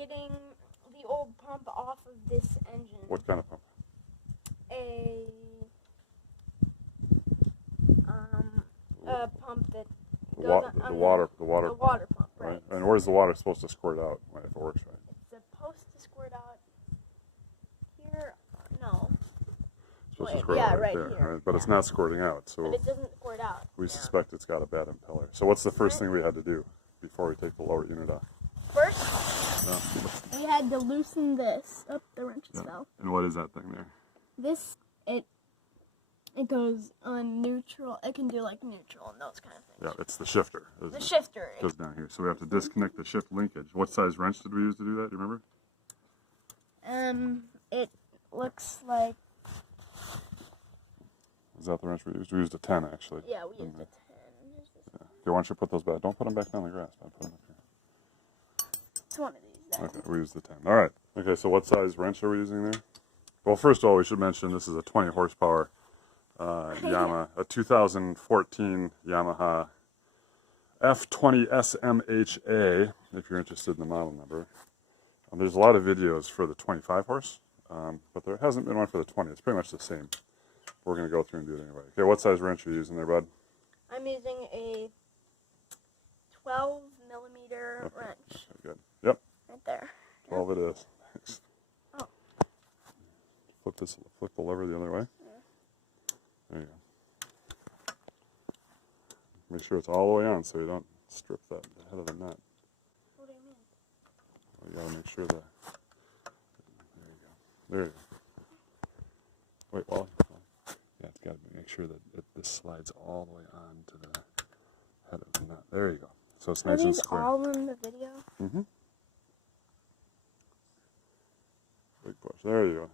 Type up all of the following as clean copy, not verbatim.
getting the old pump off of this engine. What kind of pump? A pump that The goes water pump, right? And where's the water supposed to squirt out if it works right? It's supposed to squirt out here. No. It's supposed to squirt out right there, here. right? But it's not squirting out, so But it doesn't squirt out. we suspect it's got a bad impeller. So what's the first thing we had to do before we take the lower unit off? First, we had to loosen this. Oh, the wrenches fell. And what is that thing there? This, it goes on neutral. It can do like neutral and those kind of things. Yeah, it's the shifter. The shifter. It goes down here. So we have to disconnect the shift linkage. What size wrench did we use to do that? Do you remember? It looks like. Is that the wrench we used? We used a 10 actually. Yeah, we used a 10. Yeah. Okay, why don't you put those back? Don't put them back down the grass. Put them up here. It's one of these. Then. Okay, we used the 10. All right. Okay, so what size wrench are we using there? Well, first of all, we should mention this is a 20 horsepower Yamaha, a 2014 Yamaha F20 SMHA, if you're interested in the model number. There's a lot of videos for the 25 horse, but there hasn't been one for the 20. It's pretty much the same. We're going to go through and do it anyway. Okay, what size wrench are you using there, bud? I'm using a 12 millimeter wrench. Okay, good. Yep. Right there. 12 it is. Thanks. Oh. Flip the lever the other way. There you go. Make sure it's all the way on so you don't strip that head of the nut. What do you mean? Well, you gotta make sure that. There you go. There you go. Wait, Wally. Yeah, it's gotta make sure that this slides all the way on to the head of the nut. There you go. So it's nice and square. Are these all in the video? Mm-hmm. Big push. There you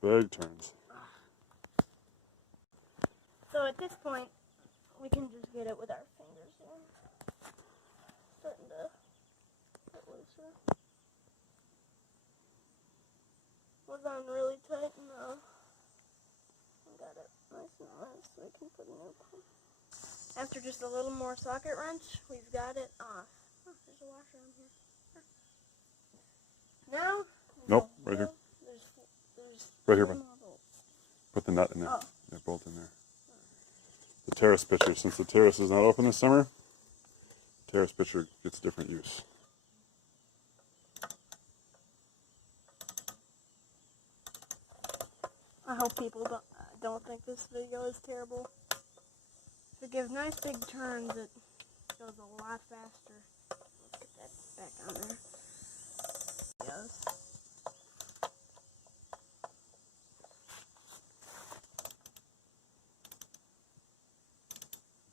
go. Big turns. So at this point, we can just get it with our fingers here. Starting to get looser. Was on really tight now. Got it nice and loose so we can put a new pump. After just a little more socket wrench, we've got it off. Oh, there's a washer on here. Now? Nope, right here. There's right here, bud. Put the nut in there. Oh. Yeah, bolt in there. The terrace pitcher, since the terrace is not open this summer, terrace pitcher gets different use. I hope people don't think this video is terrible. If it gives nice big turns, it goes a lot faster. Let's get that back on there. Yes.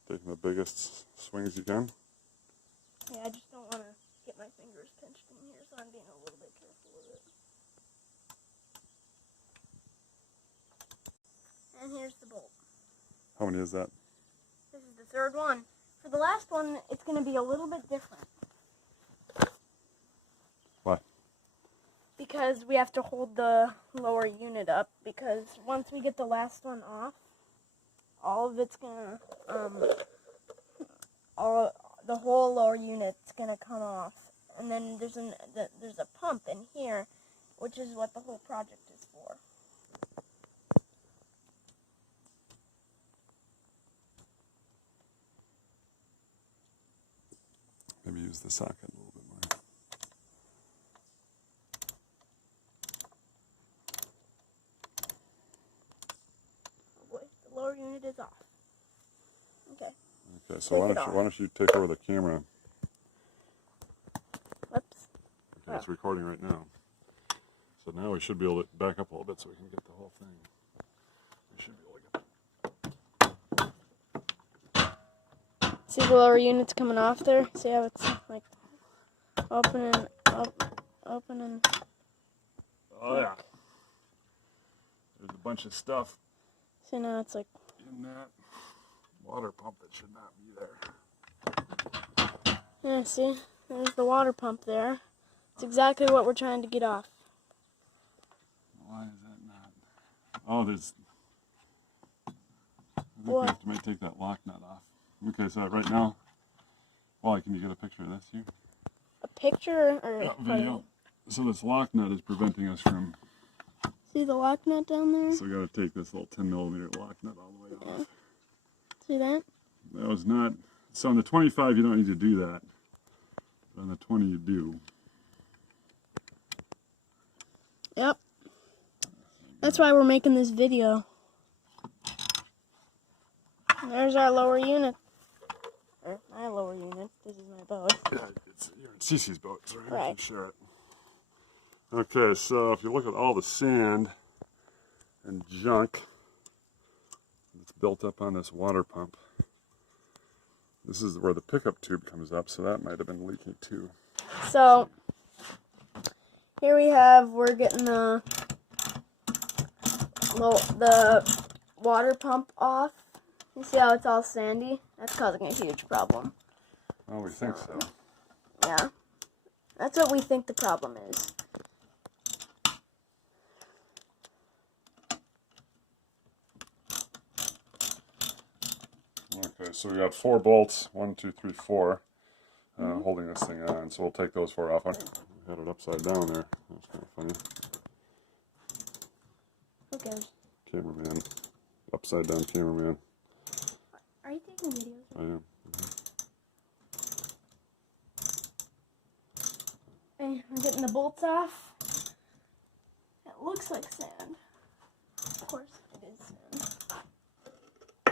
Taking the biggest swings you can. Yeah, I just don't want to get my fingers pinched in here, so I'm being a little bit careful with it. And here's the bolt. How many is that? This is the third one. For the last one, it's going to be a little bit different. Why? Because we have to hold the lower unit up, because once we get the last one off, all of it's going to, the whole lower unit's going to come off. And then there's a pump in here, which is what the whole project is for. Maybe use the socket a little bit more. Oh boy, the lower unit is off. Okay. Okay, so why don't you take over the camera? Whoops. Okay, it's recording right now. So now we should be able to back up a little bit so we can get the whole thing. We should be able to get. See the lower unit's coming off there? See how it's like open and Oh yeah. There's a bunch of stuff see now it's like in that water pump that should not be there. yeah, see? There's the water pump there. It's exactly what we're trying to get off. Why is that not? Oh, there's. I think What? we have to take that lock nut off. Okay, so right now, Wally, can you get a picture of this here? A picture or Yeah, video. So this lock nut is preventing us from... See the lock nut down there? So we got to take this little 10mm lock nut all the way off. See that? That was not... So on the 25 you don't need to do that. But on the 20 you do. Yep. That's why we're making this video. There's our lower unit. Or my lower unit. This is my boat. Yeah, you're in Cece's boat, so Right. you can share it. Okay, so if you look at all the sand and junk that's built up on this water pump, this is where the pickup tube comes up, so that might have been leaking too. So, here we're getting the water pump off. You see how it's all sandy? That's causing a huge problem. Oh, we think so. Yeah. That's what we think the problem is. Okay, so we got 4 bolts, 1, 2, 3, 4, holding this thing on. So we'll take those 4 off. I had it upside down there. That's kind of funny. Who cares? Cameraman. Upside down cameraman. Are you taking videos? I am. Okay, we're getting the bolts off. It looks like sand. Of course it is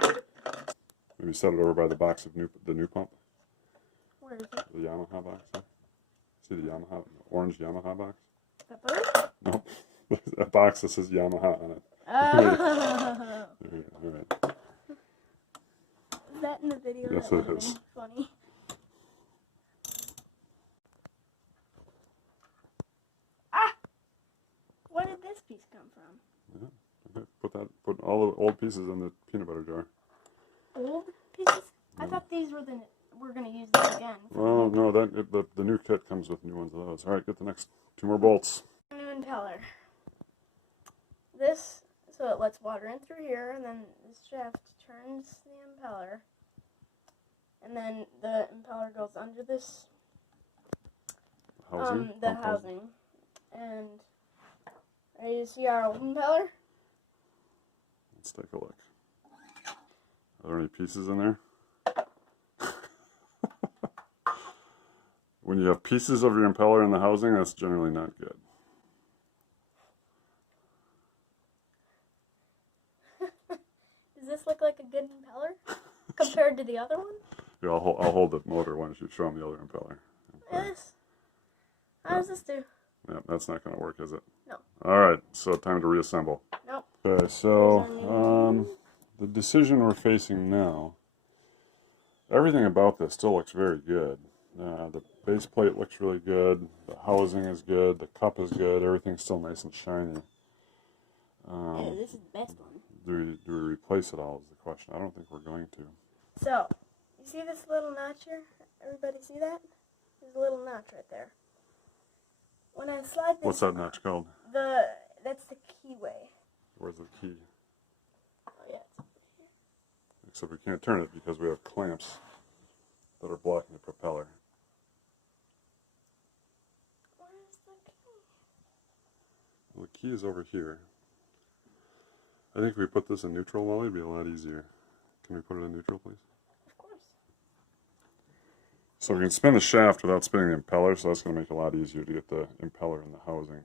sand. Maybe set it over by the box of the new pump. Where is it? The Yamaha box. Huh? See the Yamaha, orange Yamaha box? That bird? Nope. A box that says Yamaha on it. Oh. All right. Is that in the video? Yes, that it is. Funny. Ah! Where did this piece come from? Yeah. Okay. Put all the old pieces in the peanut butter jar. Old pieces? I thought these were we're gonna use them again. Well, no, the new kit comes with new ones of those. All right, get the next 2 more bolts. New impeller. This, so it lets water in through here, and then this shaft turns the impeller, and then the impeller goes under this Housing. the housing. And ready to see our old impeller? Let's take a look. Are there any pieces in there? When you have pieces of your impeller in the housing, that's generally not good. Does this look like a good impeller compared to the other one? Yeah, I'll hold the motor. Why don't you show them the other impeller? Yes. How does this do? Yeah, that's not going to work, is it? No. All right, so time to reassemble. Nope. Okay, so the decision we're facing now, everything about this still looks very good. The base plate looks really good. The housing is good. The cup is good. Everything's still nice and shiny. Yeah, this is the best one. Do we replace it all is the question. I don't think we're going to. So, you see this little notch here? Everybody see that? There's a little notch right there. When I slide this... What's that notch called? That's the keyway. Where's the key? Oh, yeah, it's over here. Except we can't turn it because we have clamps that are blocking the propeller. Where's the key? Well, the key is over here. I think if we put this in neutral, Wally, it'd be a lot easier. Can we put it in neutral, please? Of course. So we can spin the shaft without spinning the impeller, so that's going to make it a lot easier to get the impeller in the housing,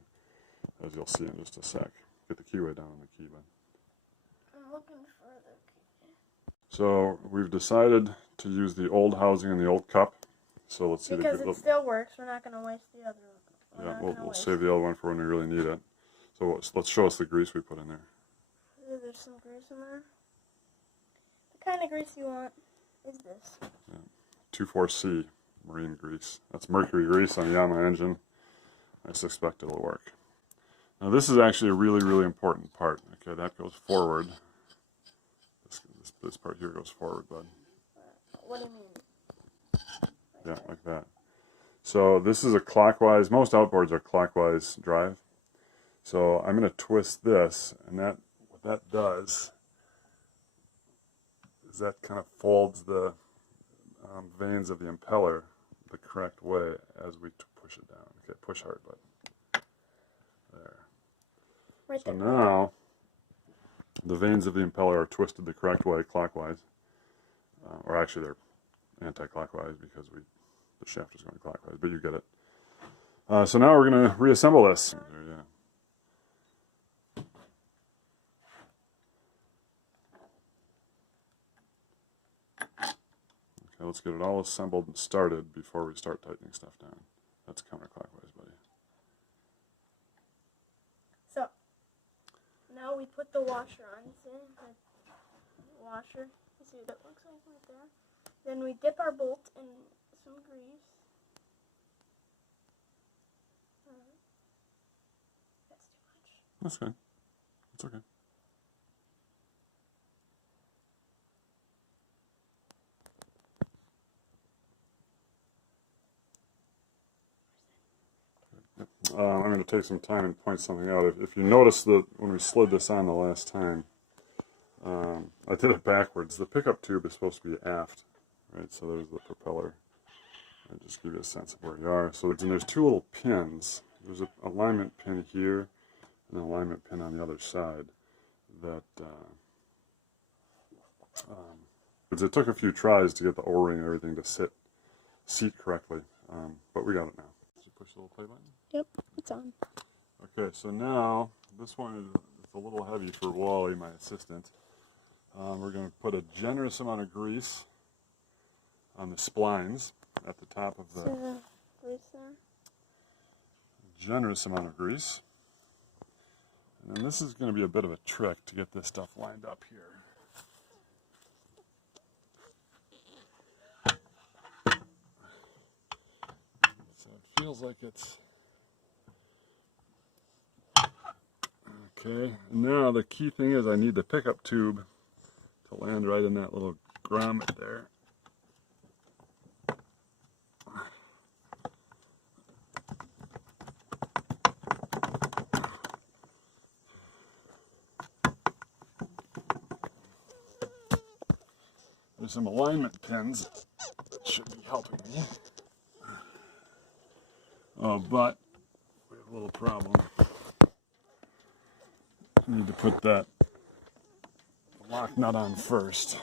as you'll see in just a sec. Get the keyway down on the key bud. I'm looking for the key. So we've decided to use the old housing and the old cup. So let's see because it still works. We're not going to waste the other one. Yeah, we'll save the other one for when we really need it. So let's show us the grease we put in there. There's some grease in there. The kind of grease you want is this. Yeah. 24C marine grease. That's mercury grease on the Yamaha engine. I suspect it'll work. Now this is actually a really, really important part. Okay, that goes forward. This part here goes forward, bud. What do you mean? Yeah, like that. So this is a clockwise, most outboards are clockwise drive. So I'm going to twist this, and what that does is that kind of folds the vanes of the impeller the correct way as we push hard, but there. Right So there. now the vanes of the impeller are twisted the correct way, clockwise, or actually they're anti-clockwise because the shaft is going clockwise, but you get it. So now we're going to reassemble this. There, yeah. Okay, let's get it all assembled and started before we start tightening stuff down. That's counterclockwise, buddy. So, now we put the washer on. See? The washer. You see what it looks like right there? Then we dip our bolt in some grease. That's too much. That's okay. It's okay. I'm going to take some time and point something out. If you notice that when we slid this on the last time, I did it backwards. The pickup tube is supposed to be aft, right? So there's the propeller. I'll just give you a sense of where you are. So there's two little pins. There's an alignment pin here and an alignment pin on the other side. That it took a few tries to get the O-ring and everything to seat correctly, but we got it now. Did you push the little play button? Yep, it's on. Okay, so now this one is a little heavy for Wally, my assistant. We're going to put a generous amount of grease on the splines at the top of the Grease there. generous amount of grease. And then this is going to be a bit of a trick to get this stuff lined up here. So it feels like it's okay. And now the key thing is I need the pickup tube to land right in that little grommet there. There's some alignment pins that should be helping me. Oh, but we have a little problem. I need to put that lock nut on first.